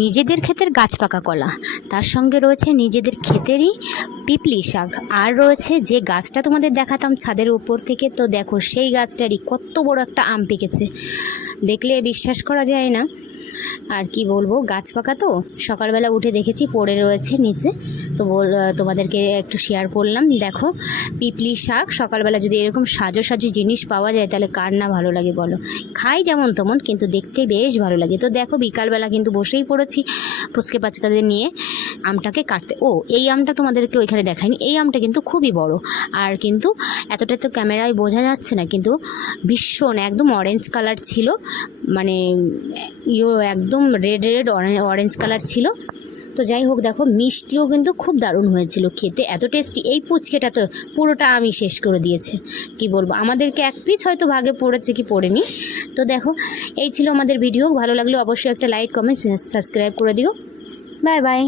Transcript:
নিজেদের ক্ষেতের গাছ পাকা কলা, তার সঙ্গে রয়েছে নিজেদের ক্ষেতেরই পিপলি শাক, আর রয়েছে যে গাছটা তোমাদের দেখাতাম ছাদের উপর থেকে, তো দেখো সেই গাছটারই কত বড় একটা আম পেকেছে, দেখলে বিশ্বাস করা যায় না। আর কি বলবো, গাছ পাকা তো সকালবেলা উঠে দেখেছি পড়ে রয়েছে নিচে, তো তোমাদেরকে একটু শেয়ার করলাম। দেখো পিপলি শাক, সকালবেলা যদি এরকম সাজো সাজো জিনিস পাওয়া যায় তাহলে কার না ভালো লাগে বলো। খাই যেমন তেমন, কিন্তু দেখতে বেশ ভালো লাগে। তো দেখো বিকালবেলা কিন্তু বসেই পড়েছি পুচকে বাচ্চাদের নিয়ে আমটাকে কাটতে। ও এই আমটা তোমাদেরকে ওইখানে দেখায়নি, এই আমটা কিন্তু খুবই বড়, আর কিন্তু এতটা তো ক্যামেরায় বোঝা যাচ্ছে না, কিন্তু ভীষণ একদম অরেঞ্জ কালার ছিল, মানে একদম রেড অরেঞ্জ কালার ছিল। তো যাই হোক, দেখো মিষ্টিও কিন্তু খুব দারুণ হয়েছিল, খেতে এত টেস্টি। এই পুচকেটা তো পুরোটা আমি শেষ করে দিয়েছে, কি বলবো, আমাদেরকে এক পিস হয়তো ভাগে পড়েছে কি পড়েনি। তো দেখো এই ছিল আমাদের ভিডিও, ভালো লাগলে অবশ্যই একটা লাইক কমেন্ট সাবস্ক্রাইব করে দিও। Bye bye.